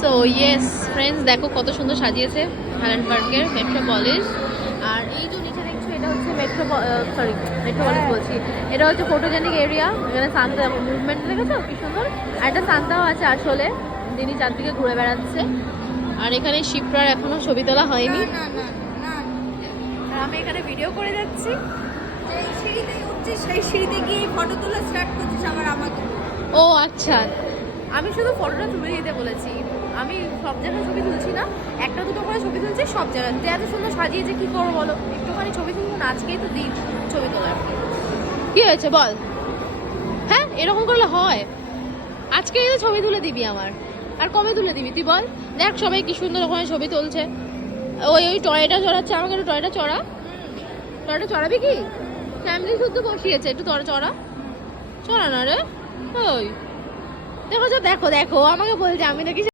So yes friends, দেখো কত সুন্দর সাজিয়েছে হাইল্যান্ড পার্কের মেট্রোপলিস। আর এই যে নিচে দেখছো এটা হচ্ছে মেট্রোপলিস বলছি, এটা হচ্ছে ফটোজেনিক এরিয়া। এখানে সান্তা মুভমেন্ট দেখেছো কি সুন্দর। আর একটা সান্তাও আছে আসলে, যিনি চারদিকে ঘুরে বেড়াচ্ছে। আর এখানে শিপ্রার এখনো ছবি তোলা হয়নি, আর আমি এখানে ভিডিও করে যাচ্ছি। এই সিঁড়িতে উঠছিস, সেই সিঁড়িতে গিয়ে ফটো তোলা স্টার্ট করছিস আবার আমাকে। ও আচ্ছা, আমি শুধু ফটোটা তুলে দিতে বলেছি, আমি সব জায়গায় ছবি তুলছি না, একটা দুটো করে ছবি তুলছি সব জায়গায়। তো এত সুন্দর সাজিয়েছে, কি করবো বলো, একটুখানি ছবি তুলবো না? আজকেই তো দিন ছবি তোলার, কি হয়েছে বল? হ্যাঁ এরকম করলে হয়? আজকেই তো ছবি তুলে দিবি আমার, আর কবে তুলে দিবি তুই বল? দেখ সবাই কি সুন্দর ওখানে ছবি তুলছে। ওই ওই টয়টা চড়াচ্ছে, আমাকে একটু টয়টা চড়া। টয়টা চড়াবি কি? ফ্যামিলি শুদ্ধ বসিয়েছে, একটু তোরা চড়া। চড়া না রে, ওই দেখো দেখো দেখো আমাকে বলছে আমি নাকি